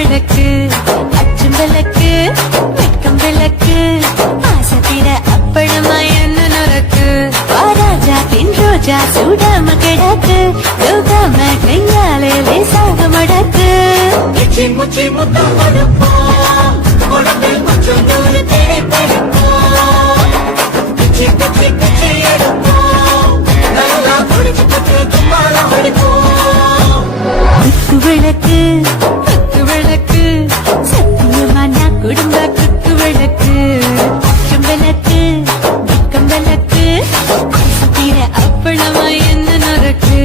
விளக்கு அச்சும் விளக்கு வெட்கம் விளக்கு ஆசை தீர அப்பளமா என்ன நொறுக்கு ராஜா பின் ரோஜா சூடாம கிடக்கு யோகாம கையாலே லேசாக மடக்கு முச்சி முச்சி முத்தம் கொடுப்போம் உடம்பில் கொஞ்சம் நூறு தேவைப்படுப்போம் குச்சி குச்சி குச்சி எடுப்போம் நல்லா குடிச்சு குத்து தும்பாலம் அடிப்போம் குத்து விளக்கு குத்து விளக்கு சத்தியமான குடும்ப குத்து விளக்கு அச்சும் விளக்கு வெட்கம் விளக்கு ஆசை தீர அப்பளமா என்ன நொறுக்கு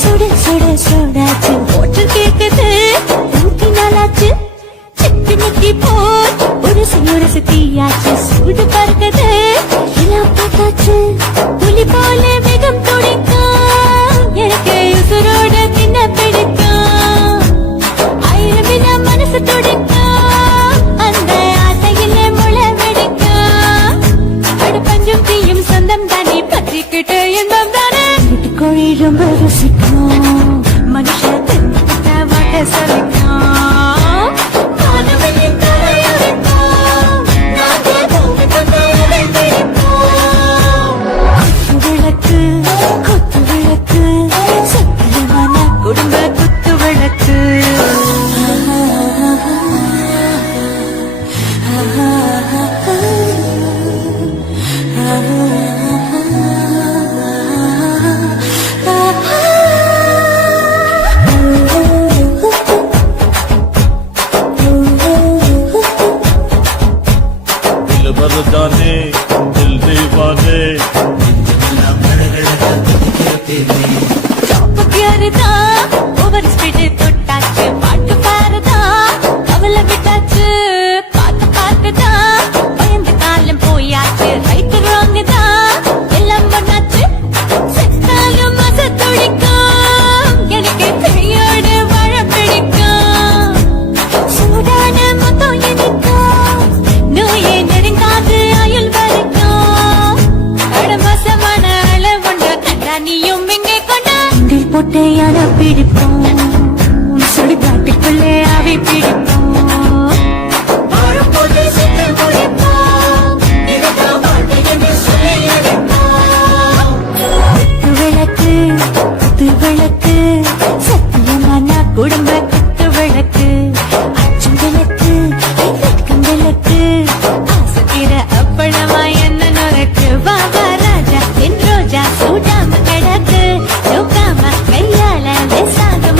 சுட சுட சுடாச்சு போட்டு கேக்குது நூத்தி நாளாச்சு சிக்கி முக்கி போய் ஒரு தீயாச்சு சூடு பறக்குது எல்லாம் பார்த்தாச்சு புலி போல மிகம் துடிக்கும் எனக்கு உசுரோட தின்ன பிடிக்கும் ஆயிரம் வித மனசு துடிக்கும் அந்த ஆசையிலே முளை வெடிக்கும் அடுப்பஞ்சும் தீயும் சொந்தம் தானே பற்றிக்கிட்டு இன்பம் தானே கோழி ரொம்ப ருசிக்கும் மனுஷன் வாட்ட சலிக்கும் விளக்கு குத்து விளக்கு சத்தியமான குடும்ப குத்து விளக்கு जाने दिल दीवाने ओवर स्पीड தொட்டாச்சு பாட்டு பாருதா கவலை விட்டாச்சு பார்த்து பார்த்துதா பயந்து காலம் போயாச்சு ரைட்டு ராங்கு தான் எல்லாம் பண்ணாச்சு செத்தாலும் மச துடிக்கும் எனக்கு கையோடு வாழ பிடிக்கும் சூடான மொத்தம் எனக்கும் நோயே நெருங்காது ஆயுள் வரைக்கும் கடமசமான அளவுண்ட கண்டா நீயும் இங்கே கொண்டா போட்டையான பிடிப்போம் சுடுகாட்டுக்குள்ளே அவை பிடிப்போம் விளக்கு குத்து விளக்கு சத்தியமான குடும்ப குத்து விளக்கு அச்சும் விளக்கு வெட்கம் விளக்கு ஆசை தீர அப்பளமா என்ன நொறுக்கு வாவா ராஜா என் ரோஜா சூடாம கிடக்கு யோகாம கையால லேசாக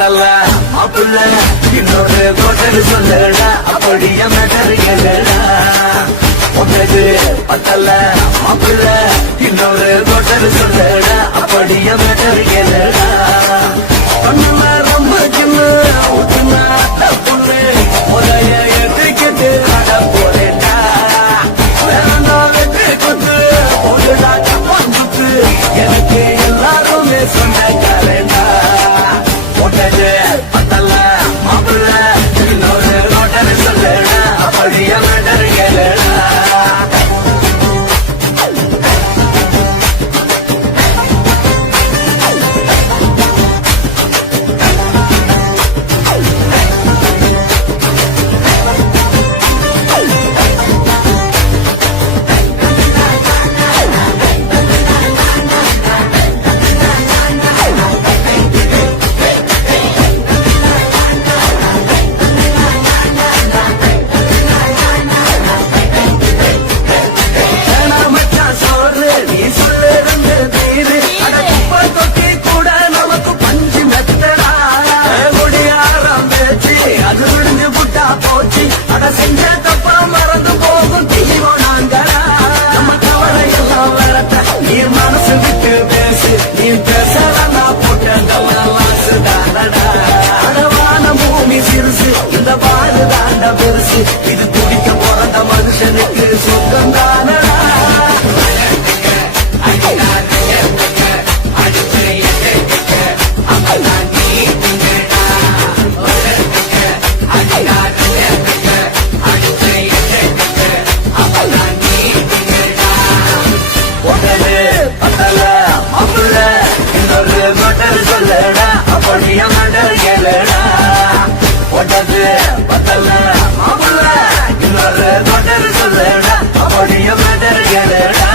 பத்தல மாப்பிள்ள இன்னொரு கோட்டர் சொல்லடா அப்படியே மேட்டர் கேளுடா ஒன்னது பத்தல மாப்பிள்ள இன்னொரு கோட்டர் சொல்லடா அப்படியே மேட்டர் கேளுடா கண்ணுல ரொம்ப சின்ன ஊத்துனா பொண்ணு முறைய எதிர்க்கிட்டு அட போறேன்டா வேண்டாம் வெற்றி கொத்து போடுடா சப்பான் குத்து எனக்கு எல்லாருமே சொந்தக்காரேண்டா ஒட்டது பத்தல மாப்பிள்ள இன்னொரு கோட்டர் சொல்லடா அப்படியே மேட்டர் கேளுடா செஞ்ச தப்பா மறந்து போகும் தீவோ நாங்களா நம்ம கவலை எல்லாம் வரட்ட நீ மனசு விட்டு பேசு நீ பேசலாம் போட்டா அடவான பூமி சிறுசு இந்த பாடு தாண்ட பெருசு இது துடிக்க பிறந்த மனுஷனுக்கு சொந்தம் தானடா சொல்லடா அப்படியே மேட்டர் கேளுடா ஒட்டது பத்தல மாப்பிள்ள இன்னொரு கோட்டர் சொல்லடா அப்படியே மேட்டர் கேளுடா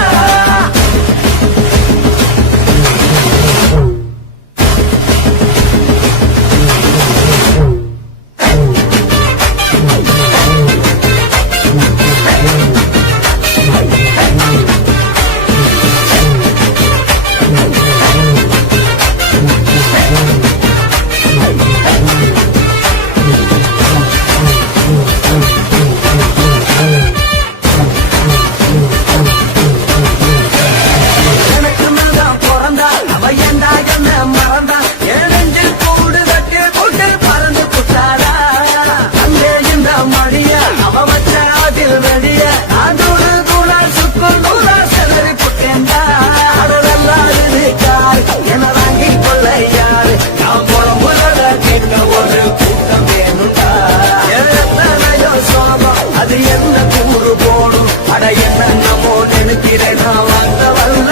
அது என்ன கூறு போடும் அட என்ன நம்மோ நினைக்கிறேன் நான் வந்தவல்ல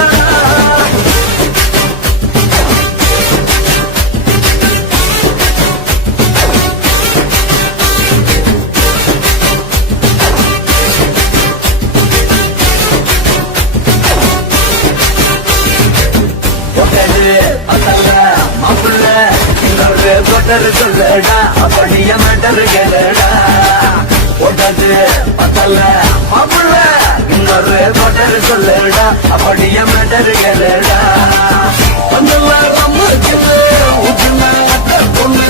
மாப்பிள்ள இன்னொரு கோட்டர் சொல்லடா அப்படியே மேட்டர் கேளுடா ஒட்டது பத்தல மாப்பிள்ள இன்னொரு கோட்டர் சொல்லடா அப்படியே மேட்டர் கேளுடா பொண்ணு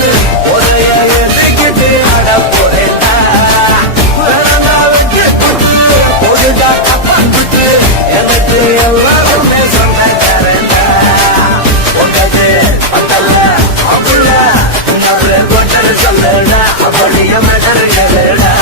ஒரைய எதிர்க்கிட்டு அட போறேன்டா போடுடா தப்பான் விட்டு எனக்கு எல்லாருமே சொந்தக்காரன்டா ஒட்டது பத்தல மாப்பிள்ள இன்னொரு கோட்டர் சொல்லடா அப்படியே மேட்டர் கேளுடா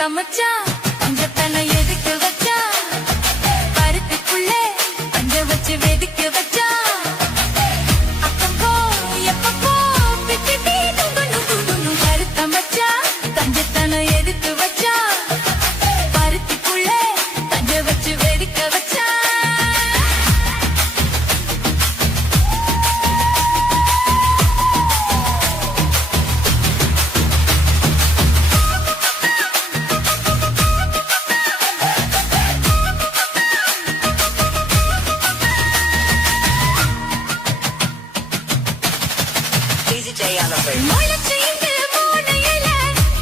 கருத்த மச்சான் பஞ்சத்தனை எதுக்கு வச்சா பருத்திக்குள்ளே பஞ்ச வச்சு வெதுக்கு வச்சா அப்பப்போ எப்பப்போ பிட்டி கருத்த மச்சான் பஞ்சத்தனை எதுக்கு வச்சா பருத்திக்குள்ளே பஞ்ச வச்சு வெதுக்க வச்சா முளைச்சு இங்கு மூனையில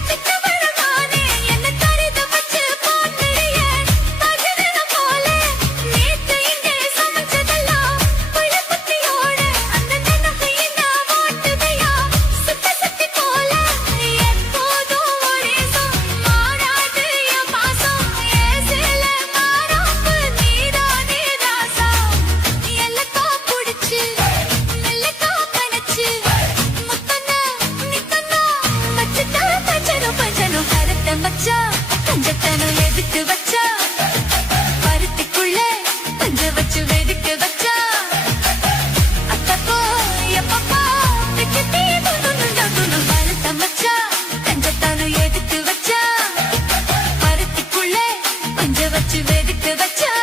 சித்தவரமானே என்ன கருத வச்சு போட்டுறிய பகிரன போல நேத்து இங்கே சமைச்சதெல்லாம் புளிப்புத்தியோட அந்த நினைவு என்ன ஓட்டுதையா சுத்தி போல எப்போதும் ஒரே மாறாது என் பாசம் ஏசில மாறாப்பு நீதானே ராசா எல்லக்கா புடிச்சு மெல்லக்கா கணச்சு பஞ்சத்தனம் எதுக்கு வச்சா பருத்திக்குள்ளே பஞ்ச வச்சு வெதுக்கு வச்சா அப்பப்போ எப்பப்போ பிட்டி பருத்த மச்சா பஞ்சத்தனம் எதுக்கு வச்சா பருத்திக்குள்ளே பஞ்ச வச்சு வெதுக்கு வச்சா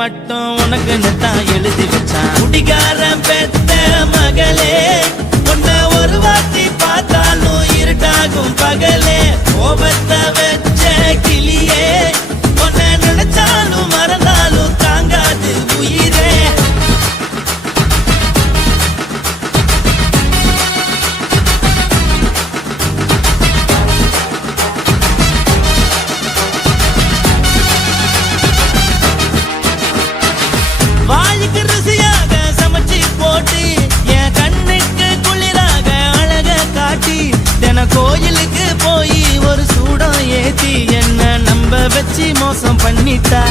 மட்டும் உனக்குன்னு தான் எழுதி வச்சான். குடிகாரன் பெத்த மகளே, உன்னை ஒரு வாட்டி பார்த்தாலும் இருட்டாகும் பகலே. கோபத்தை வச்ச கிளியே, உன்னை நினைச்சாலும் மறந்தாலும் தாங்காது உயிரே. வாய்க்கு ருசியாக சமைச்சு போட்டு என் கண்ணுக்கு குளிராக அழக காட்டி தின கோயிலுக்கு போய் ஒரு சூடம் ஏத்தி என்ன நம்ப வச்சு மோசம் பண்ணிட்டா.